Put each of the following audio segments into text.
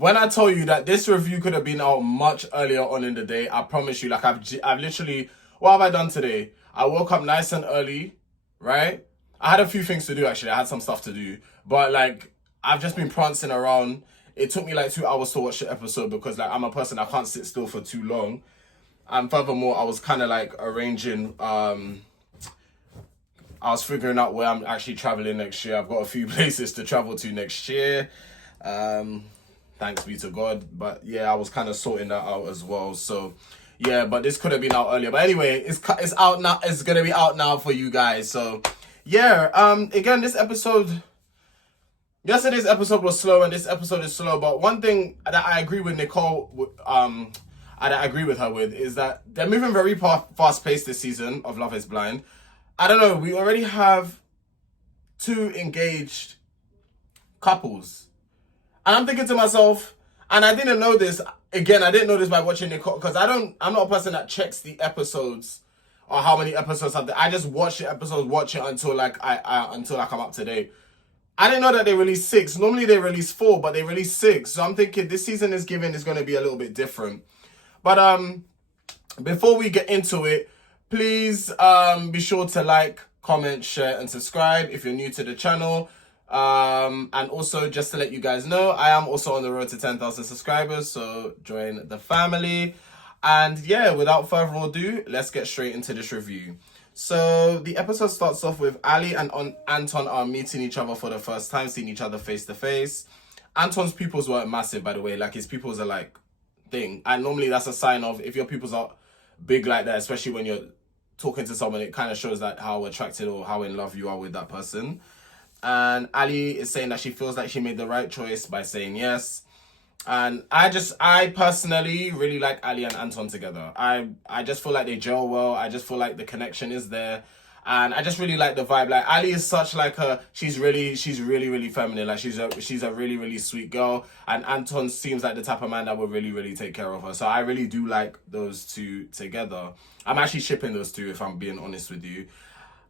when I tell you that this review could have been out much earlier on in the day, I promise you, like I've literally, what have I done today? I woke up nice and early, right? I had a few things to do actually. I had some stuff to do, but like I've just been prancing around. It took me like 2 hours to watch the episode because like I'm a person I can't sit still for too long. And furthermore, I was kind of like arranging. I was figuring out where I'm actually traveling next year. I've got a few places to travel to next year. Thanks be to God. But yeah, I was kind of sorting that out as well. So yeah, but this could have been out earlier. But anyway, it's out now. It's gonna be out now for you guys. So yeah. Again, yesterday's episode was slow, and this episode is slow. But one thing that I agree with Nicole, I agree with her with, is that they're moving very fast paced this season of Love Is Blind. I don't know. We already have 2 engaged couples. And I'm thinking to myself, and I didn't know this, again, I didn't know this by watching Nicole, because I'm not a person that checks the episodes or how many episodes have there. I just watch the episodes, watch it until like until like I'm up to date. I didn't know that they released 6. Normally they release 4, but they released 6. So I'm thinking this season is going to be a little bit different. But before we get into it, please be sure to like, comment, share, and subscribe if you're new to the channel. And also, just to let you guys know, I am also on the road to 10,000 subscribers, so join the family. And yeah, without further ado, let's get straight into this review. So the episode starts off with Alli and Anton are meeting each other for the first time, seeing each other face to face. Anton's pupils weren't massive, by the way. Like, his pupils are like thing, and normally that's a sign of, if your pupils are big like that, especially when you're talking to someone, it kind of shows that how attracted or how in love you are with that person. And Alli is saying that she feels like she made the right choice by saying yes. And I personally really like Alli and Anton together. I just feel like they gel well. I just feel like the connection is there. And I just really like the vibe. Like, Alli is such like she's really feminine. Like, she's a really, really sweet girl. And Anton seems like the type of man that would really, really take care of her. So I really do like those 2 together. I'm actually shipping those 2, if I'm being honest with you.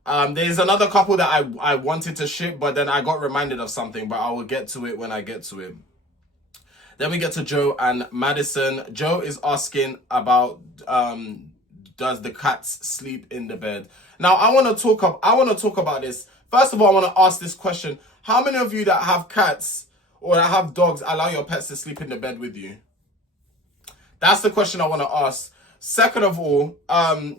There's another couple that I wanted to ship, but then I got reminded of something, but I will get to it when I get to it. Then we get to Joe and Madison. Joe is asking about does the cats sleep in the bed? Now I want to talk about this. First of all, I want to ask this question: how many of you that have cats or that have dogs allow your pets to sleep in the bed with you? That's the question I want to ask. Second of all,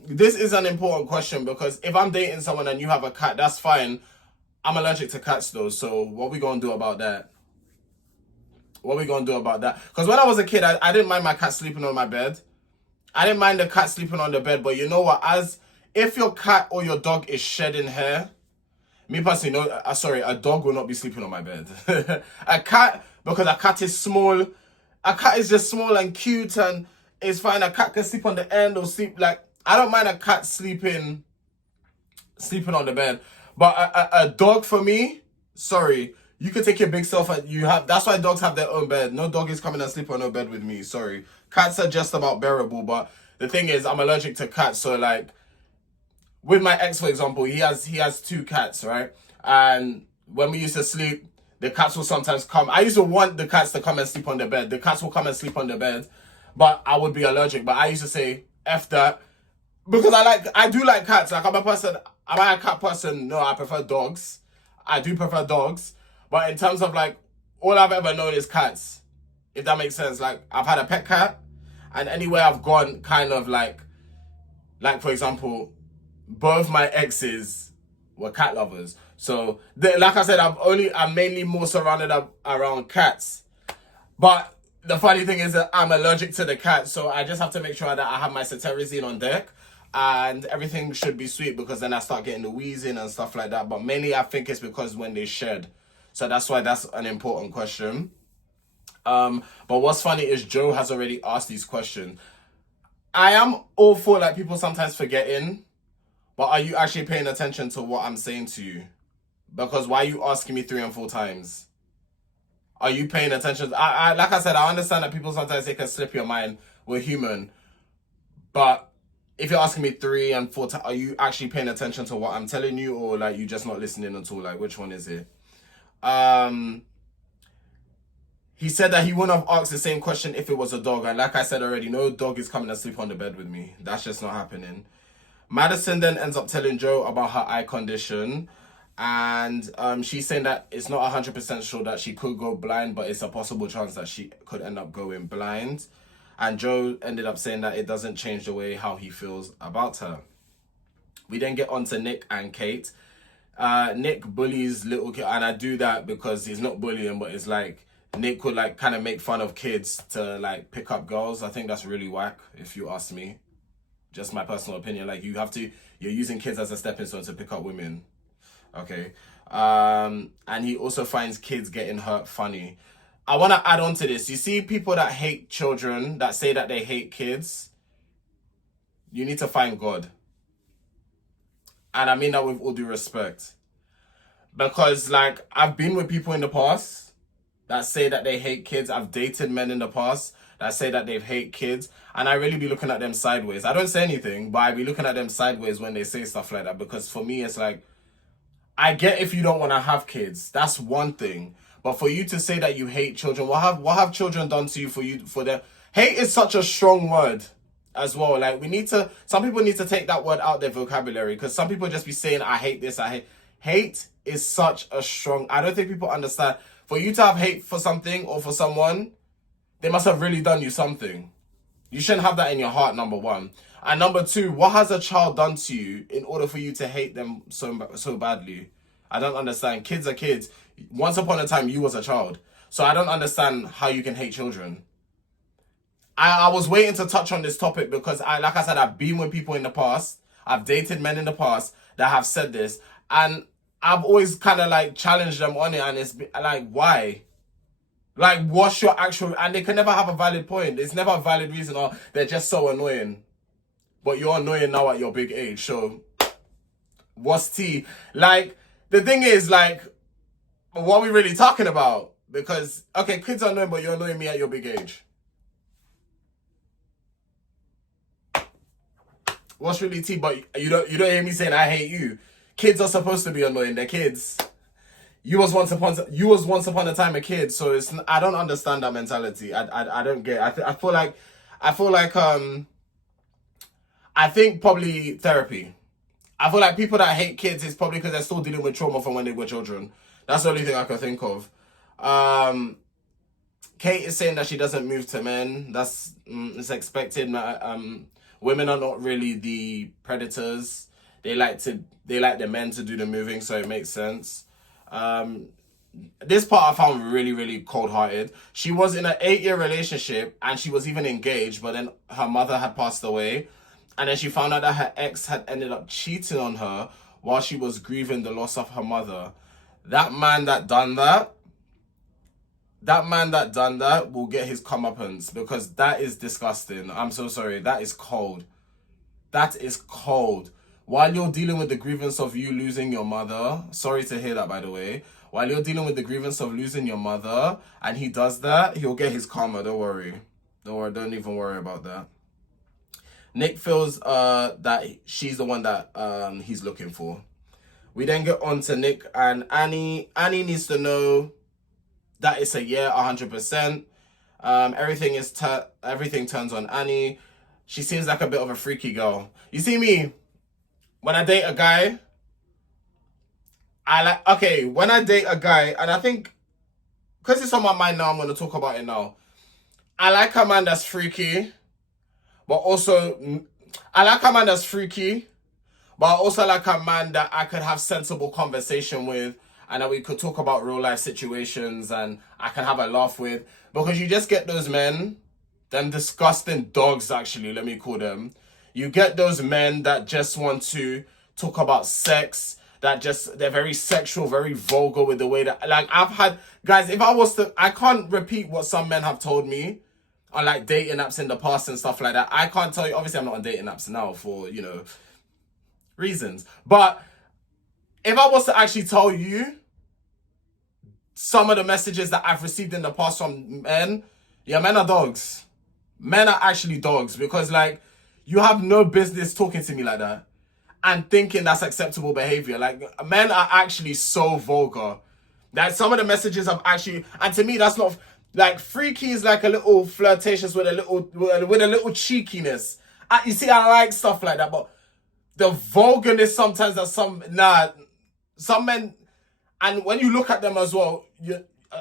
this is an important question, because if I'm dating someone and you have a cat, that's fine. I'm allergic to cats though, so what we gonna do about that? Because when I was a kid, I didn't mind my cat sleeping on my bed. I didn't mind the cat sleeping on the bed, but you know what? If your cat or your dog is shedding hair, me personally, no, a dog will not be sleeping on my bed. A cat, because a cat is small. A cat is just small and cute, and it's fine. A cat can sleep on the end or sleep, like, I don't mind a cat sleeping on the bed. But a dog, for me, sorry, you can take your big self and that's why dogs have their own bed. No dog is coming and sleep on no bed with me. Sorry. Cats are just about bearable, but the thing is, I'm allergic to cats. So like, with my ex, for example, he has 2 cats, right? And when we used to sleep, the cats will sometimes come. I used to want the cats to come and sleep on the bed. The cats will come and sleep on the bed, but I would be allergic. But I used to say, F that. Because I do like cats. Like, am I a cat person? No, I prefer dogs. I do prefer dogs. But in terms of like, all I've ever known is cats. If that makes sense. Like, I've had a pet cat, and anywhere I've gone, kind of like for example, both my exes were cat lovers. So like I said, I'm mainly more surrounded around cats. But the funny thing is that I'm allergic to the cat, so I just have to make sure that I have my cetirizine on deck, and everything should be sweet, because then I start getting the wheezing and stuff like that. But mainly I think it's because when they shed. So that's why that's an important question. But what's funny is Joe has already asked these questions. I am all for like people sometimes forgetting, but are you actually paying attention to what I'm saying to you? Because why are you asking me 3 and 4 times? Are you paying attention? I like I said, I understand that people sometimes they can slip your mind. We're human. But if you're asking me 3 and 4 times, are you actually paying attention to what I'm telling you, or like you just not listening at all? Like, which one is it? He said that he wouldn't have asked the same question if it was a dog. And like I said already, no dog is coming to sleep on the bed with me. That's just not happening. Madison then ends up telling Joe about her eye condition. And she's saying that it's not 100% sure that she could go blind, but it's a possible chance that she could end up going blind. And Joe ended up saying that it doesn't change the way how he feels about her. We then get on to Nick and Kate. Nick bullies little kid, and I do that because he's not bullying, but it's like Nick would like kind of make fun of kids to like pick up girls. I think that's really whack, if you ask me. Just my personal opinion. Like you're using kids as a stepping stone to pick up women. Okay. And he also finds kids getting hurt funny. I want to add on to this. You see people that hate children, that say that they hate kids, you need to find God. And I mean that with all due respect. Because, like, I've been with people in the past that say that they hate kids. I've dated men in the past that say that they hate kids. And I really be looking at them sideways. I don't say anything, but I be looking at them sideways when they say stuff like that. Because for me, it's like, I get if you don't want to have kids. That's one thing. But for you to say that you hate children, what have children done to you for them? Hate is such a strong word as well. Like some people need to take that word out their vocabulary, because some people just be saying, I hate this, hate is such a strong, I don't think people understand. For you to have hate for something or for someone, they must have really done you something. You shouldn't have that in your heart, number one. And number two, what has a child done to you in order for you to hate them so badly? I don't understand. Kids are kids. Once upon a time, you was a child. So I don't understand how you can hate children. I was waiting to touch on this topic because, like I said, I've been with people in the past. I've dated men in the past that have said this. And I've always kind of like challenged them on it. And it's like, why? Like, what's your actual... And they can never have a valid point. It's never a valid reason, or they're just so annoying. But you're annoying now at your big age. So, what's tea? Like, the thing is, like, what are we really talking about? Because, okay, kids are annoying, but you're annoying me at your big age. What's really tea? But you don't hear me saying I hate you. Kids are supposed to be annoying. They're kids. You was once upon a time a kid, so I don't understand that mentality. I don't get it. I think probably therapy. I feel like people that hate kids is probably because they're still dealing with trauma from when they were children. That's the only thing I can think of. Kate is saying that she doesn't move to men. That's it's expected. Women are not really the predators. They like the men to do the moving, so it makes sense. This part I found really, really cold-hearted. She was in an 8-year relationship and she was even engaged, but then her mother had passed away. And then she found out that her ex had ended up cheating on her while she was grieving the loss of her mother. That man that done that will get his comeuppance, because that is disgusting. I'm so sorry. That is cold. That is cold. While you're dealing with the grievance of you losing your mother, sorry to hear that, by the way. While you're dealing with the grievance of losing your mother, and he does that, he'll get his karma. Don't worry. Don't even worry about that. Nick feels that she's the one that he's looking for. We then get on to Nick and Annie. Annie needs to know that it's a yeah, 100%. Everything turns on Annie. She seems like a bit of a freaky girl. You see me, when I date a guy, when I date a guy, and I think, because it's on my mind now, I'm going to talk about it now. I like a man that's freaky, but also, I like a man that's freaky, but I also like a man that I could have sensible conversation with, and that we could talk about real life situations and I can have a laugh with. Because you just get those men, them disgusting dogs actually, let me call them. You get those men that just want to talk about sex, they're very sexual, very vulgar with the way that, like, I've had, guys, I can't repeat what some men have told me on like dating apps in the past and stuff like that. I can't tell you, obviously I'm not on dating apps now for, reasons. But if I was to actually tell you some of the messages that I've received in the past from men, yeah, men are dogs. Men are actually dogs, because like, you have no business talking to me like that and thinking that's acceptable behavior. Like, men are actually so vulgar that some of the messages I've actually, and to me, that's not, Like freaky is like a little flirtatious with a little cheekiness. You see, I like stuff like that, but the vulgarness sometimes that some men, and when you look at them as well,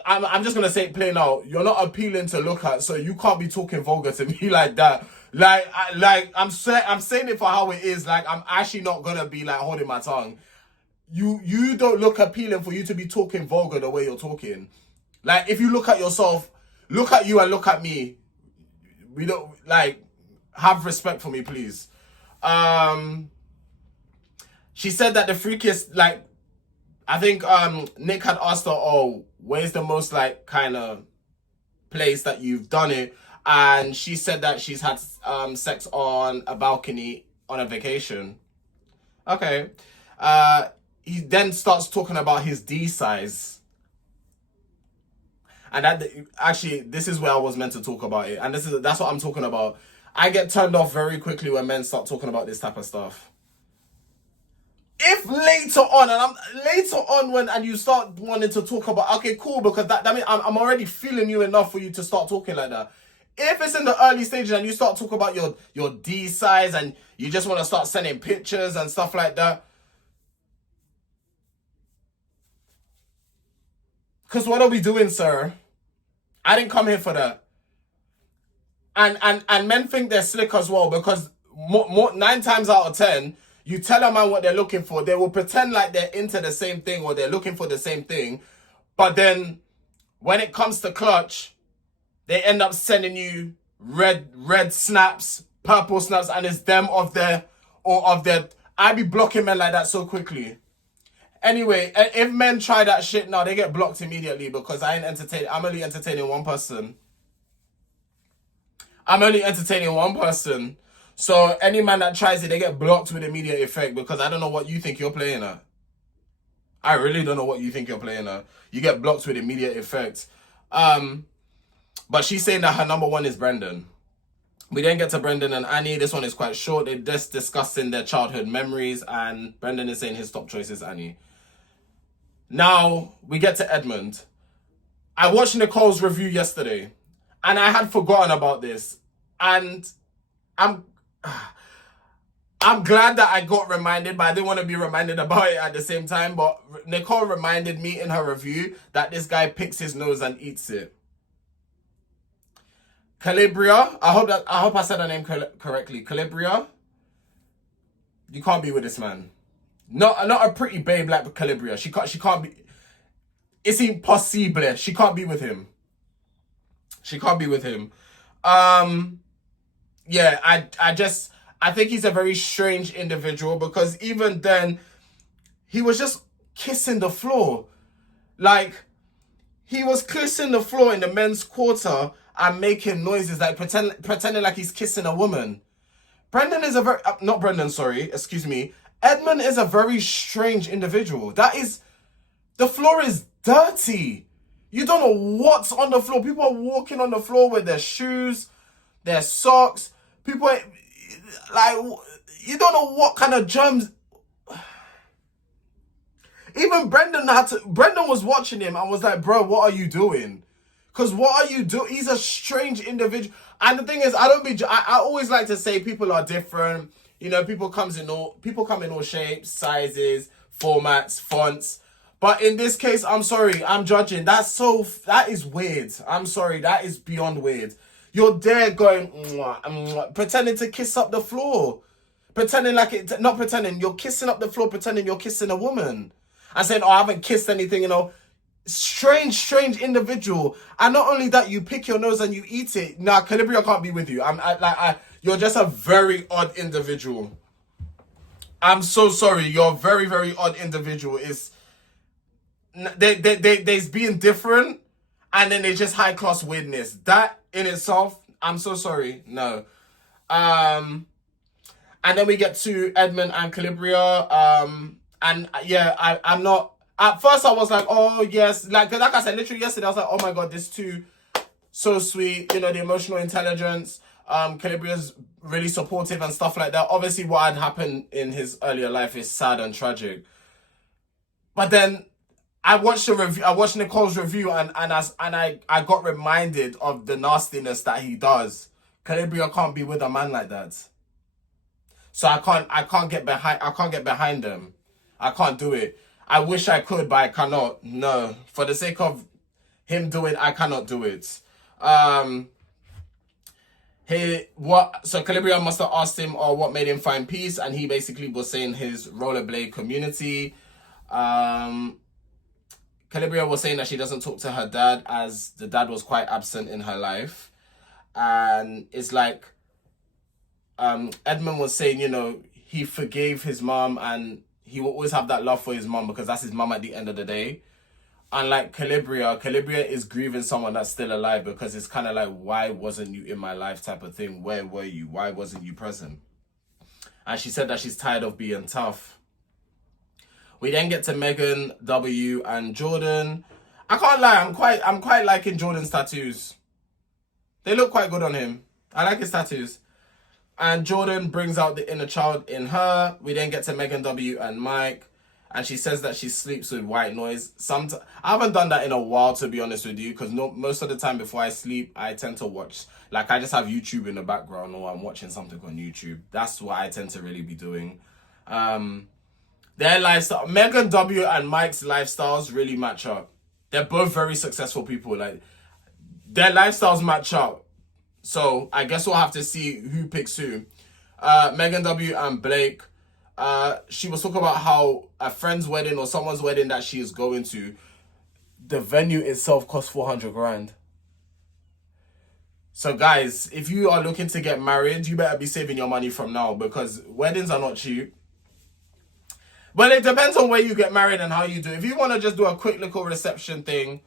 I'm just gonna say it plain out. You're not appealing to look at, so you can't be talking vulgar to me like that. I'm saying it for how it is. Like, I'm actually not gonna be like holding my tongue. You don't look appealing for you to be talking vulgar the way you're talking. Like, if you look at yourself, look at you and look at me. We don't, like, have respect for me, please. She said that the freakiest, like, I think Nick had asked her, oh, where's the most, like, kind of place that you've done it? And she said that she's had sex on a balcony on a vacation. Okay. He then starts talking about his D size. And actually, this is where I was meant to talk about it. And that's what I'm talking about. I get turned off very quickly when men start talking about this type of stuff. If later on when you start wanting to talk about, okay, cool, because that means I'm already feeling you enough for you to start talking like that. If it's in the early stages and you start talking about your D size and you just want to start sending pictures and stuff like that, because what are we doing, sir? I didn't come here for that. And men think they're slick as well, because 9 times out of 10, you tell a man what they're looking for, they will pretend like they're into the same thing or they're looking for the same thing. But then when it comes to clutch, they end up sending you red snaps, purple snaps, and it's them of their. I be blocking men like that so quickly. Anyway, if men try that shit now, they get blocked immediately, because I'm only entertaining one person. So any man that tries it, they get blocked with immediate effect, because I don't know what you think you're playing at. I really don't know what you think you're playing at. You get blocked with immediate effect. But she's saying that her number one is Brendan. We then get to Brendan and Annie. This one is quite short. They're just discussing their childhood memories, and Brendan is saying his top choice is Annie. Now, we get to Edmund. I watched Nicole's review yesterday, and I had forgotten about this. And I'm glad that I got reminded, but I didn't want to be reminded about it at the same time. But Nicole reminded me in her review that this guy picks his nose and eats it. Kalyabriah, I hope I said her name correctly. Kalyabriah, you can't be with this man. Not a pretty babe like Kalyabriah. She can't be. It's impossible. She can't be with him. Yeah, I think he's a very strange individual, because even then, he was just kissing the floor. Like, he was kissing the floor in the men's quarter and making noises, like pretending like he's kissing a woman. Edmund is a very strange individual. The floor is dirty. You don't know what's on the floor. People are walking on the floor with their shoes, their socks. People, like, you don't know what kind of germs. Even Brendan was watching him and was like, bro, what are you doing? Because what are you doing? He's a strange individual. And the thing is, I always like to say people are different. You know, people come in all shapes, sizes, formats, fonts. But in this case, I'm sorry, I'm judging. That is weird. I'm sorry, that is beyond weird. You're there going, mwah, mwah, pretending to kiss up the floor. You're kissing up the floor, pretending you're kissing a woman. And saying, I haven't kissed anything, Strange individual. And not only that, you pick your nose and you eat it. Nah, Calibria can't be with you. You're just a very odd individual. I'm so sorry. You're a very, very odd individual. There's being different, and then there's just high class weirdness. That in itself, I'm so sorry. No. And then we get to Edmund and Calibria. And yeah, I'm not. At first, I was like, oh, yes. Like I said, literally yesterday, I was like, oh, my God, this two, so sweet. The emotional intelligence. Calibria's really supportive and stuff like that. Obviously, what had happened in his earlier life is sad and tragic. But then, I watched the review. I watched Nicole's review, and I got reminded of the nastiness that he does. Calibria can't be with a man like that. So I can't get behind them. I can't do it. I wish I could, but I cannot. No, for the sake of him doing, I cannot do it. So Calibria must have asked him, what made him find peace, and he basically was saying his rollerblade community. Kalyabriah was saying that she doesn't talk to her dad as the dad was quite absent in her life. And it's like Edmund was saying, he forgave his mom and he will always have that love for his mom because that's his mom at the end of the day. Unlike Kalyabriah is grieving someone that's still alive because it's kind of like, why wasn't you in my life type of thing? Where were you? Why wasn't you present? And she said that she's tired of being tough. We then get to Megan, W, and Jordan. I can't lie, I'm quite liking Jordan's tattoos. They look quite good on him. I like his tattoos. And Jordan brings out the inner child in her. We then get to Megan, W, and Mike. And she says that she sleeps with white noise. I haven't done that in a while, to be honest with you, because most of the time before I sleep, I tend to watch, like I just have YouTube in the background or I'm watching something on YouTube. That's what I tend to really be doing. Their lifestyle, Megan W and Mike's lifestyles really match up. They're both very successful people. Like, their lifestyles match up. So I guess we'll have to see who picks who. Megan W and Blake. She was talking about how a friend's wedding or someone's wedding that she is going to, the venue itself costs 400 grand. So guys, if you are looking to get married, you better be saving your money from now because weddings are not cheap. Well, it depends on where you get married and how you do. If you want to just do a quick little reception thing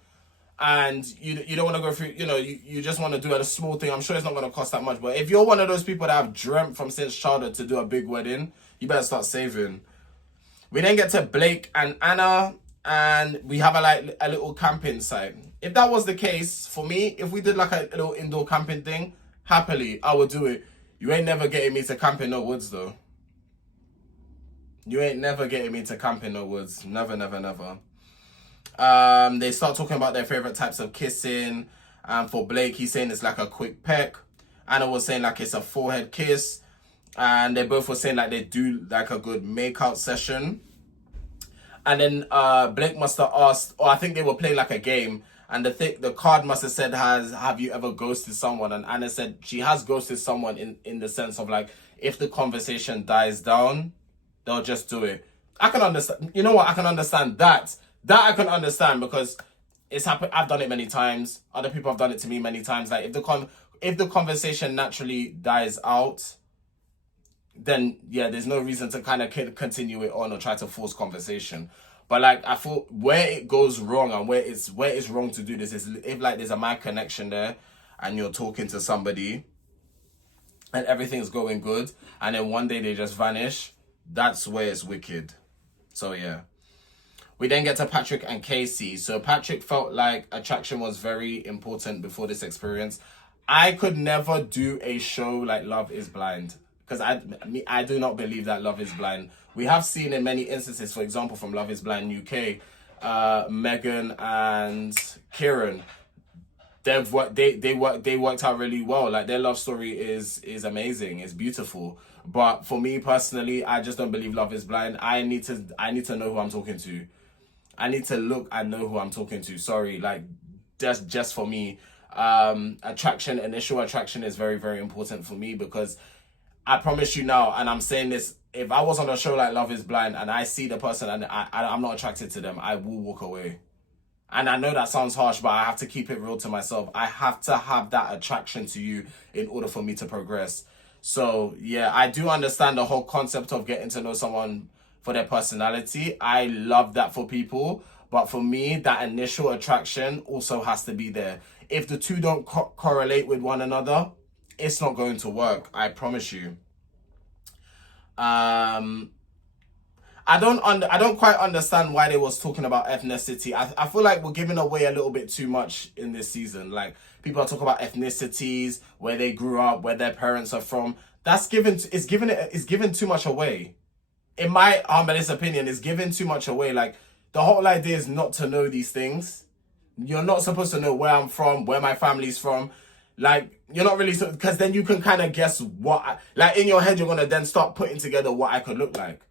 and you don't want to go through, you just want to do a small thing, I'm sure it's not going to cost that much. But if you're one of those people that have dreamt from since childhood to do a big wedding, you better start saving. We then get to Blake and Anna and we have a little camping site. If that was the case, for me, if we did like a little indoor camping thing, happily, I would do it. You ain't never getting me to camp in no woods though. You ain't never getting me to camp in the woods. Never, never, never. They start talking about their favorite types of kissing. For Blake, he's saying it's like a quick peck. Anna was saying like it's a forehead kiss. And they both were saying like they do like a good makeout session. And then Blake must have asked, or I think they were playing like a game. And the card must have said, have you ever ghosted someone? And Anna said she has ghosted someone in the sense of like, if the conversation dies down, they'll just do it. I can understand. You know what? I can understand that. That I can understand because it's happened. I've done it many times. Other people have done it to me many times. Like if the conversation naturally dies out, then yeah, there's no reason to kind of continue it on or try to force conversation. But like I thought, where it goes wrong and where it's wrong to do this is if like there's a mic connection there, and you're talking to somebody, and everything's going good, and then one day they just vanish. That's where it's wicked. So yeah. We then get to Patrick and Casey. So Patrick felt like attraction was very important before this experience. I could never do a show like Love is Blind because I do not believe that Love is Blind. We have seen in many instances, for example, from Love is Blind UK, Megan and Kieran, they worked out really well. Like their love story is amazing. It's beautiful. But for me personally, I just don't believe Love is Blind. I need to know who I'm talking to. I need to look and know who I'm talking to. Sorry, like just for me, initial attraction is very, very important for me because I promise you now, and I'm saying this, if I was on a show like Love is Blind and I see the person and I'm not attracted to them, I will walk away. And I know that sounds harsh, but I have to keep it real to myself. I have to have that attraction to you in order for me to progress. So, yeah, I do understand the whole concept of getting to know someone for their personality. I love that for people. But for me, that initial attraction also has to be there. If the two don't correlate with one another, it's not going to work. I promise you. I don't quite understand why they was talking about ethnicity. I feel like we're giving away a little bit too much in this season. Like people are talking about ethnicities, where they grew up, where their parents are from. It's given too much away. In my humblest opinion, it's given too much away. Like the whole idea is not to know these things. You're not supposed to know where I'm from, where my family's from. Like, you're not really, because then you can kind of guess like in your head, you're going to then start putting together what I could look like.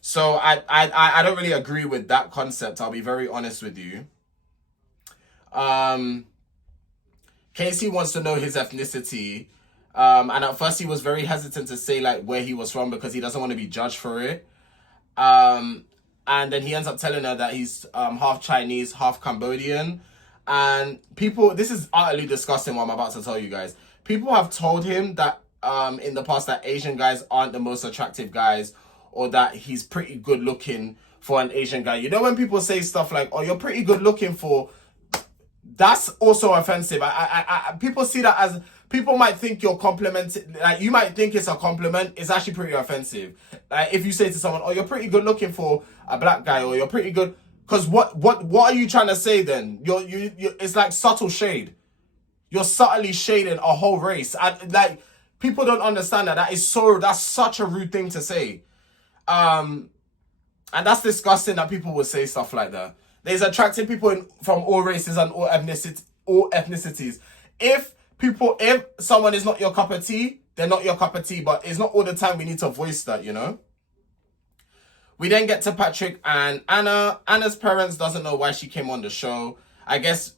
So I don't really agree with that concept. I'll be very honest with you. Casey wants to know his ethnicity. And at first he was very hesitant to say like where he was from because he doesn't want to be judged for it. And then he ends up telling her that he's half Chinese, half Cambodian. And people, this is utterly disgusting what I'm about to tell you guys. People have told him that in the past that Asian guys aren't the most attractive guys, or that he's pretty good looking for an Asian guy. You know when people say stuff like, oh, you're pretty good looking for... That's also offensive. People see that as... People might think you're complimenting... Like, you might think it's a compliment. It's actually pretty offensive. Like, if you say to someone, oh, you're pretty good looking for a black guy, or you're pretty good... Because what are you trying to say then? It's like subtle shade. You're subtly shading a whole race. Like, people don't understand that. That's such a rude thing to say. And that's disgusting that people would say stuff like that. There's attractive people from all races and all ethnicities. If someone is not your cup of tea, they're not your cup of tea. But it's not all the time we need to voice that, you know? We then get to Patrick and Anna. Anna's parents doesn't know why she came on the show. I guess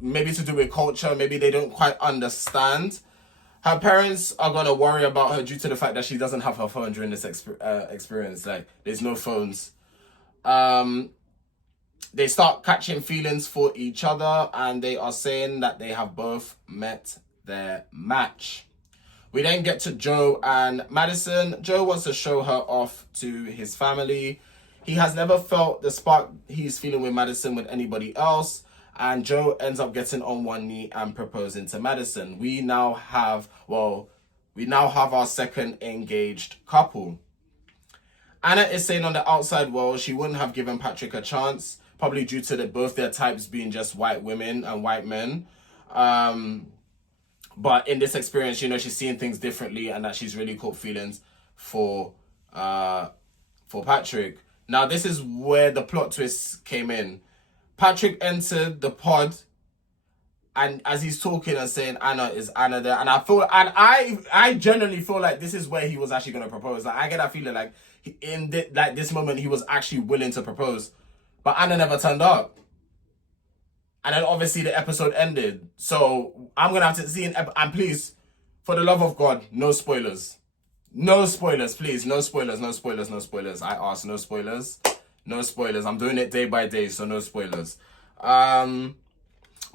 maybe to do with culture. Maybe they don't quite understand. Her parents are going to worry about her due to the fact that she doesn't have her phone during this experience. Like, there's no phones. They start catching feelings for each other, and they are saying that they have both met their match. We then get to Joe and Madison. Joe wants to show her off to his family. He has never felt the spark he's feeling with Madison with anybody else. And Joe ends up getting on one knee and proposing to Madison. We now have our second engaged couple. Anna is saying on the outside world she wouldn't have given Patrick a chance, probably due to both their types being just white women and white men. But in this experience, you know, she's seeing things differently, and that she's really caught feelings for Patrick. Now, this is where the plot twist came in. Patrick entered the pod, and as he's talking and saying Anna, is Anna there? And I genuinely feel like this is where he was actually going to propose. Like, I get that feeling like this moment he was actually willing to propose, but Anna never turned up. And then obviously the episode ended. So I'm going to have to see and please, for the love of God, no spoilers. No spoilers, please. No spoilers, no spoilers, no spoilers. I ask, no spoilers. No spoilers. I'm doing it day by day, so no spoilers. But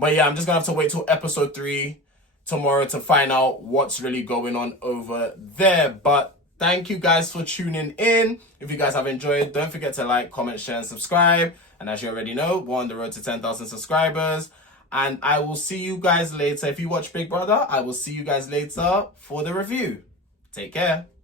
yeah, I'm just going to have to wait till episode 3 tomorrow to find out what's really going on over there. But thank you guys for tuning in. If you guys have enjoyed, don't forget to like, comment, share, and subscribe. And as you already know, we're on the road to 10,000 subscribers. And I will see you guys later. If you watch Big Brother, I will see you guys later for the review. Take care.